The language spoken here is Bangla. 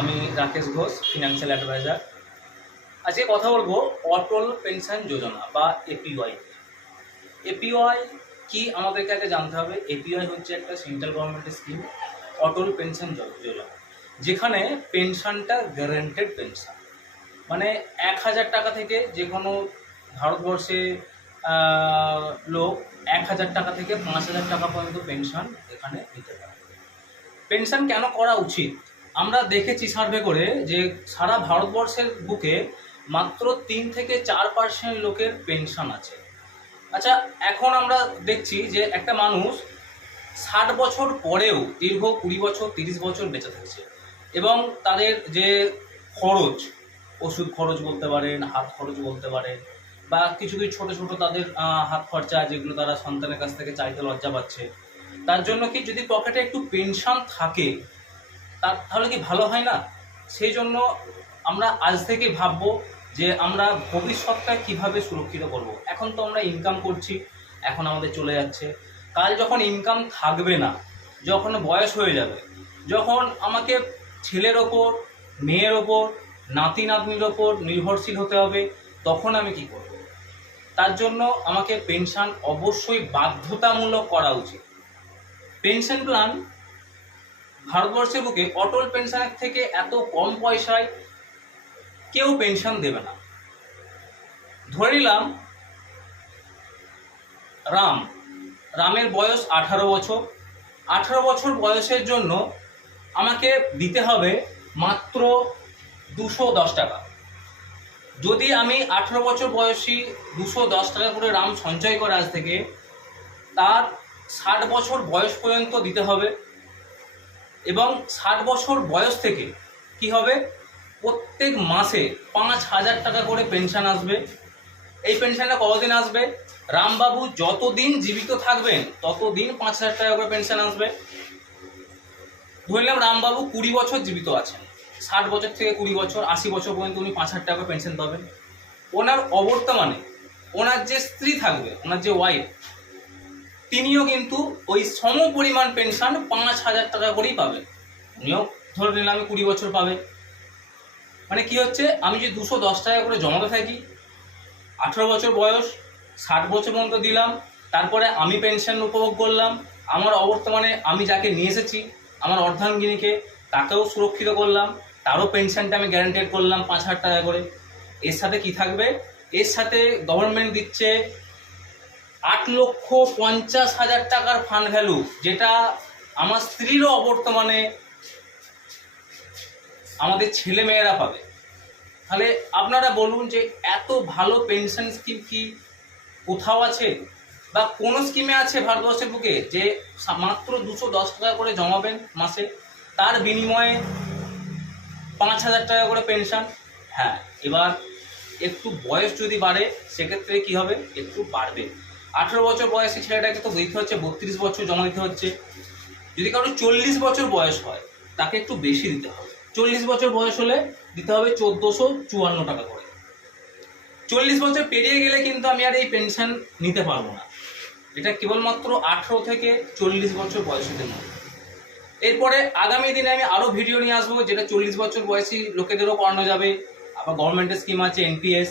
আমি রাকেশ ঘোষ ফিনান্সিয়াল অ্যাডভাইজার আজকে কথা বলব অটল পেনশন যোজনা বা এপিওয়াই এপিওয়াই কি আমাদেরকে আগে জানতে হবে? এপিওয়াই হচ্ছে একটা সেন্ট্রাল গভর্নমেন্টের স্কিম অটল পেনশন যোজনা, যেখানে পেনশনটা গ্যারেন্টেড পেনশন। মানে এক হাজার টাকা থেকে যে কোনো ভারতবর্ষে লোক এক হাজার টাকা থেকে পাঁচ হাজার টাকা পর্যন্ত পেনশন এখানে নিতে পারে। পেনশন কেন করা উচিত? আমরা দেখেছি সার্ভে করে যে সারা ভারতবর্ষের বুকে মাত্র তিন থেকে চার পার্সেন্ট লোকের পেনশন আছে। আচ্ছা এখন আমরা দেখছি যে একটা মানুষ ষাট বছর পরেও, দীর্ঘ কুড়ি বছর, তিরিশ বছর বেঁচে থাকছে এবং তাদের যে খরচ, ওষুধ খরচ বলতে পারেন, হাত খরচ বলতে পারেন বা কিছু কিছু ছোটো ছোটো তাদের হাত খরচা যেগুলো তারা সন্তানের কাছ থেকে চাইতে লজ্জা পাচ্ছে, তার জন্য কি যদি পকেটে একটু পেনশন থাকে তাহলে কি ভালো হয় না? সেই জন্য আমরা আজ থেকে ভাববো যে আমরা ভবিষ্যৎটা কীভাবে সুরক্ষিত করব। এখন তো আমরা ইনকাম করছি, এখন আমাদের চলে যাচ্ছে। কাল যখন ইনকাম থাকবে না, যখন বয়স হয়ে যাবে, যখন আমাকে ছেলের ওপর, মেয়ের ওপর, নাতি নাতনির ওপর নির্ভরশীল হতে হবে, তখন আমি কি করব? তার জন্য আমাকে পেনশন অবশ্যই বাধ্যতামূলক করা উচিত। পেনশন প্ল্যান ভারতবর্ষের বুকে অটল পেনশনের থেকে এত কম পয়সায় কেউ পেনশন দেবে না। ধরে নিলাম, রাম, রামের বয়স আঠারো বছর। আঠারো বছর বয়সের জন্য আমাকে দিতে হবে মাত্র দুশো দশ টাকা। যদি আমি আঠারো বছর বয়সী দুশো দশ টাকা করে রাম সঞ্চয় করে আজ থেকে, তার ষাট বছর বয়স পর্যন্ত দিতে হবে। এবং ষাট বছর বয়স থেকে কি হবে? প্রত্যেক মাসে পাঁচ হাজার টাকা করে পেনশন আসবে। এই পেনশনটা কতদিন আসবে? রামবাবু যতদিন জীবিত থাকবেন, ততদিন পাঁচ হাজার টাকা করে পেনশন আসবে। ধরলাম রামবাবু কুড়ি বছর জীবিত আছেন। ষাট বছর থেকে কুড়ি বছর, আশি বছর পর্যন্ত উনি পাঁচ হাজার টাকা করে পেনশন পাবেন। ওনার অবর্তমানে ওনার যে স্ত্রী থাকবে, ওনার যে ওয়াইফ তিনিও কিন্তু ওই সম পরিমাণ পেনশন পাঁচ হাজার টাকা করেই পাবে। উনিও ধরে নিলাম আমি কুড়ি বছর পাবে। মানে কি হচ্ছে, আমি যে দুশো দশ টাকা করে জমাতে থাকি, আঠেরো বছর বয়স, ষাট বছর পর্যন্ত দিলাম, তারপরে আমি পেনশন উপভোগ করলাম, আমার অবর্তমানে আমি যাকে নিয়ে এসেছি, আমার অর্ধাঙ্গিনীকে, তাকেও সুরক্ষিত করলাম, তারও পেনশনটা আমি গ্যারান্টেড করলাম পাঁচ হাজার টাকা করে। এর সাথে কি থাকবে? এর সাথে গভর্নমেন্ট দিচ্ছে আট লক্ষ পঞ্চাশ হাজার টাকার ফান্ড ভ্যালু যেটা আমার স্ত্রীরও অবর্তমানে আমাদের ছেলে মেয়েরা পাবে। তাহলে আপনারা বলুন যে এত ভালো পেনশন স্কিম কি কোথাও আছে বা কোনো স্কিমে আছে ভারতবর্ষের বুকে যে মাত্র দুশো দশ টাকা করে জমাবেন মাসে? তার বিনিময়ে পাঁচ হাজার টাকা করে পেনশন হ্যাঁ এবার একটু বয়স যদি বাড়ে, সেক্ষেত্রে কি হবে? একটু বাড়বে। আঠেরো বছর বয়সী ছেলেটাকে তো দিতে হচ্ছে, বত্রিশ বছর জমা দিতে হচ্ছে। যদি কারও চল্লিশ বছর বয়স হয়, তাকে একটু বেশি দিতে হবে। চল্লিশ বছর বয়স হলে দিতে হবে চোদ্দোশো চুয়ান্ন টাকা করে। চল্লিশ বছর পেরিয়ে গেলে কিন্তু আমি আর এই পেনশন নিতে পারব না। এটা কেবলমাত্র আঠেরো থেকে চল্লিশ বছর বয়সীদের মধ্যে। এরপরে আগামী দিনে আমি আরও ভিডিও নিয়ে আসব, যেটা চল্লিশ বছর বয়সী লোকেদেরও করানো যাবে। আবার গভর্নমেন্টের স্কিম আছে এনপিএস